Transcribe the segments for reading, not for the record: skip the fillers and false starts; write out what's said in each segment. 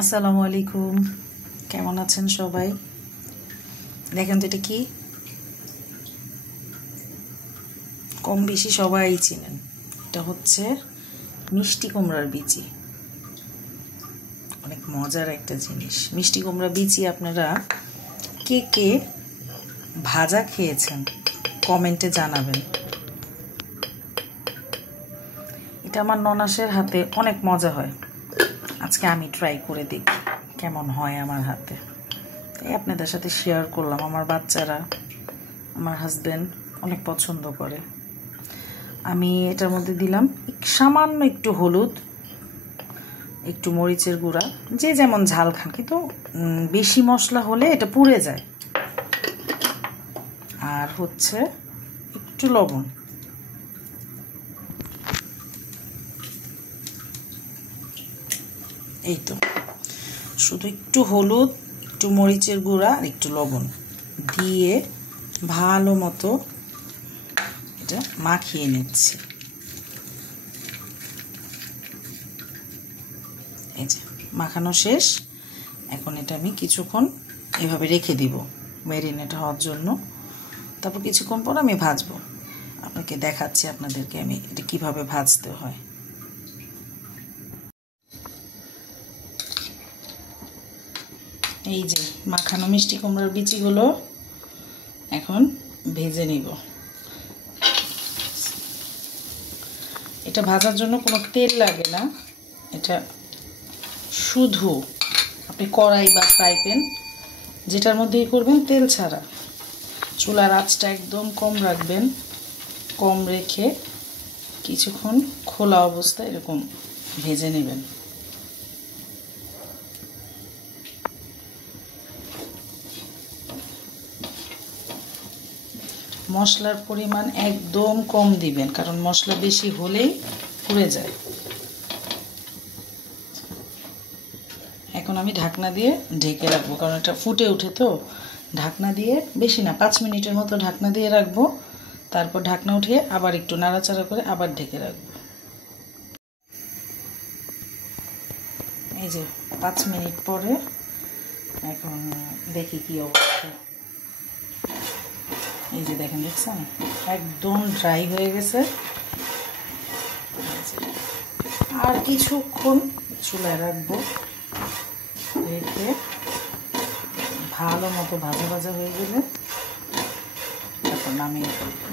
আসসালামু আলাইকুম, কেমন আছেন সবাই? দেখেন তো এটা কি, কম বেশি সবাই চিনেন। এটা হচ্ছে মিষ্টি কুমড়ার বিচি। অনেক মজার একটা জিনিস। মিষ্টি কুমড়া বিচি আপনারা কে কে ভাজা খেয়েছেন কমেন্টে জানাবেন। এটা আমার ননাসের হাতে অনেক মজা হয়। আজকে আমি ট্রাই করে দেখি কেমন হয় আমার হাতে, তাই আপনাদের সাথে শেয়ার করলাম। আমার বাচ্চারা, আমার হাজব্যান্ড অনেক পছন্দ করে। আমি এটার মধ্যে দিলাম সামান্য একটু হলুদ, একটু মরিচের গুঁড়া, যে যেমন ঝাল খান, কিন্তু বেশি মশলা হলে এটা পুড়ে যায়। আর হচ্ছে একটু লবণ। এই তো, শুধু একটু হলুদ, একটু মরিচের গুঁড়া আর একটু লবণ দিয়ে ভালো মতো এটা মাখিয়ে নিচ্ছি। এই যে মাখানো শেষ। এখন এটা আমি কিছুক্ষণ এভাবে রেখে দিব ম্যারিনেট হওয়ার জন্য। তারপর কিছুক্ষণ পর আমি ভাজবো। আপনাকে দেখাচ্ছি আপনাদেরকে আমি এটা কিভাবে ভাজতে হয়। এই যে মাখানো মিষ্টি কুমড়ার বিচিগুলো এখন ভেজে নিব। এটা ভাজার জন্য কোনো তেল লাগে না, এটা শুধু আপনি কড়াই বা ফ্রাই প্যান যেটার মধ্যেই করবেন তেল ছাড়া। চুলার আঁচটা একদম কম রাখবেন, কম রেখে কিছুক্ষণ খোলা অবস্থায় এরকম ভেজে নেবেন। মশলার পরিমাণ একদম কম দিবেন, কারণ মশলা বেশি হলেই পুড়ে যায়। এখন আমি ঢাকনা দিয়ে ঢেকে রাখবো, কারণ এটা ফুটে ওঠে তো। ঢাকনা দিয়ে বেশি না, 5 মিনিটের মতো ঢাকনা দিয়ে রাখবো। তারপর ঢাকনা উঠিয়ে আবার একটু নাড়াচাড়া করে আবার ঢেকে রাখবো। এই যে 5 মিনিট পরে এখন দেখি কি অবস্থা। এই যে দেখেন, দেখছেন একদম ড্রাই হয়ে গেছে। আর কিছুক্ষণ চুলায় রাখবো, রেখে ভালো মতো ভাজা ভাজা হয়ে গেলে তারপর নামিয়ে ফেলবো।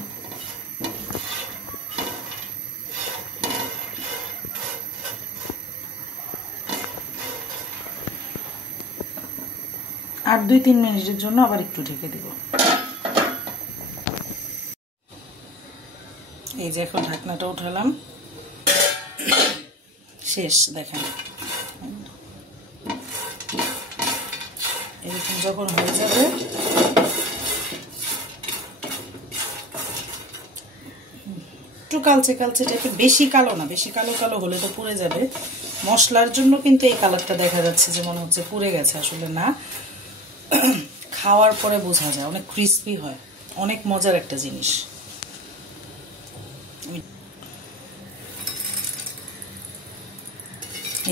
আর 2-3 মিনিটের জন্য আবার একটু ঢেকে দিব। এই যে এখন ঢাকনাটা উঠালাম, শেষ। দেখেন এরকম যখন হয়ে যাবে, একটু কালচে কালচে টাইপের, বেশি কালো না, বেশি কালো কালো হলে তো পুড়ে যাবে। মশলার জন্য কিন্তু এই কালারটা দেখা যাচ্ছে যে মনে হচ্ছে পুড়ে গেছে, আসলে না। খাওয়ার পরে বোঝা যায়, অনেক ক্রিস্পি হয়, অনেক মজার একটা জিনিস।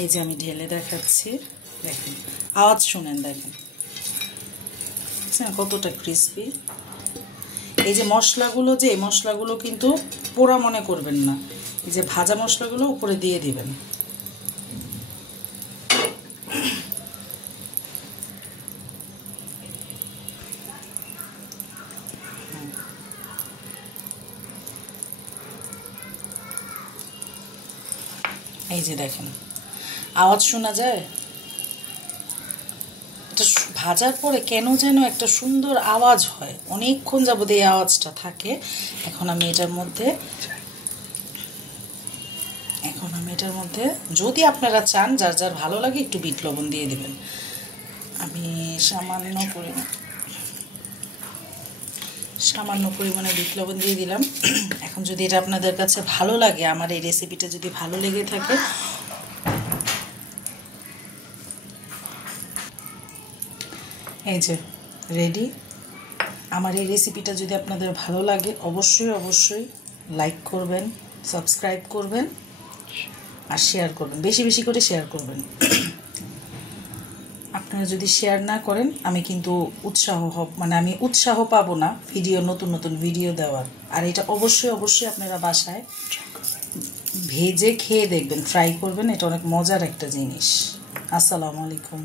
এই যে আমি ঢেলে দেখাচ্ছি, দেখেন আওয়াজ শুনেন, দেখেন কতটা ক্রিস্পি। এই যে মশলাগুলো কিন্তু পোড়া মনে করবেন না। এই যে ভাজা মশলাগুলো উপরে দিয়ে দিবেন। এই যে দেখেন আওয়াজ শোনা যায়। এটা ভাজার পরে কেন যেন একটা সুন্দর আওয়াজ হয়, অনেকক্ষণ যাবত এই আওয়াজটা থাকে। এখন আমি এটার মধ্যে যদি আপনারা চান, যার যার ভালো লাগে, একটু বিট লবণ দিয়ে দেবেন। আমি সামান্য পরিমাণে বিট লবণ দিয়ে দিলাম। এখন যদি এটা আপনাদের কাছে ভালো লাগে, আমার এই রেসিপিটা যদি ভালো লেগে থাকে, এই যে রেডি। আমার এই রেসিপিটা যদি আপনাদের ভালো লাগে, অবশ্যই লাইক করবেন, সাবস্ক্রাইব করবেন আর শেয়ার করবেন, বেশি বেশি করে শেয়ার করবেন। আপনারা যদি শেয়ার না করেন আমি কিন্তু আমি উৎসাহ পাবো না নতুন নতুন ভিডিও দেওয়ার। আর এটা অবশ্যই আপনারা বাসায় ভেজে খেয়ে দেখবেন, ট্রাই করবেন, এটা অনেক মজার একটা জিনিস। আসসালামু আলাইকুম।